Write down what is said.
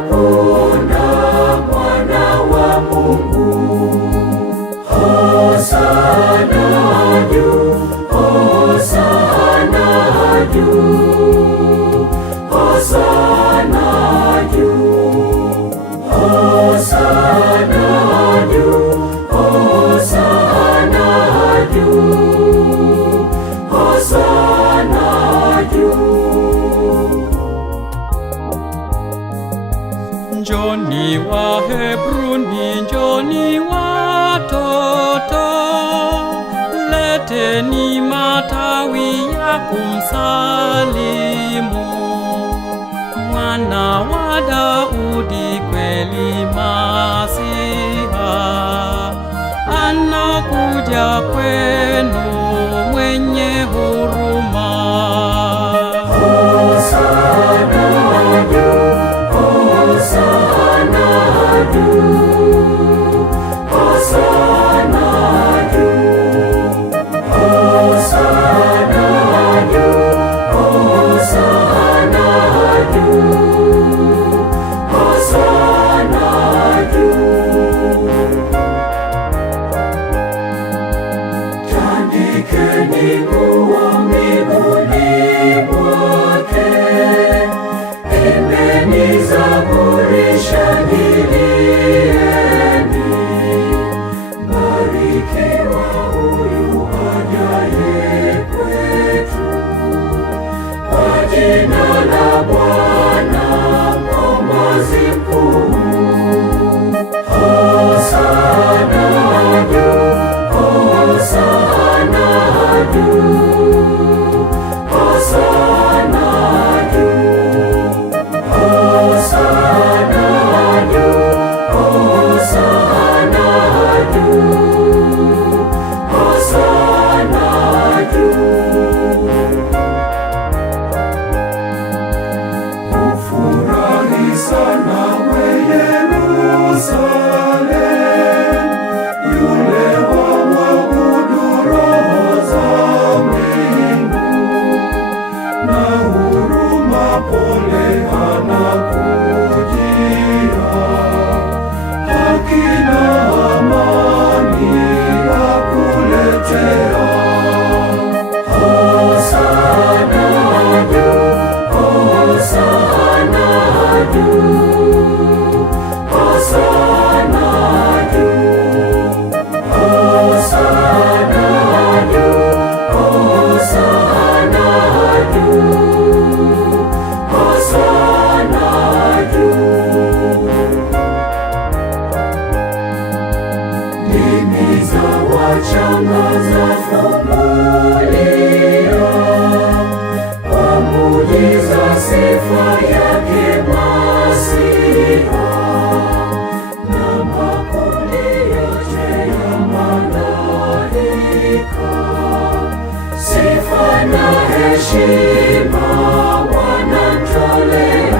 punda, mwana wa Mungu. Hosana juu, hosana juu, hosana juu, hosana juu, hosana juu, hosana juu. Njoni Wahebruni, njoni watoto, leteni matawi ya kumsalimu Mwana wa Daudi, kweli Masiha. Anakuja kwenu mwenye huruma. Hosana juu, hosana juu, hosana juu, hosana juu, hosana juu, hosana juu. Tandikeni nguo miguuni mwake, imbeni zaburi, shangilieni. Barikiwa huyu ajaye kwetu, kwa jina la Bwana Mkombozi mkuu. Hosana juu, hosana juu, hosana juu, hosana juu, hosana juu, hosana juu. Ufurahi sana we Yerusalem, yule wamwabudu roho za mbingu, na huruma pole anakujia, haki na amani akuletea. Hosana juu, hosana juu, hosana juu, hosana juu, hosana juu, hosana juu. Ndimi za wachanga zafunguliwa, kwa muujiza sifa yake Masiha, na makundi yote ya malaika sifa na heshima wanamtolea.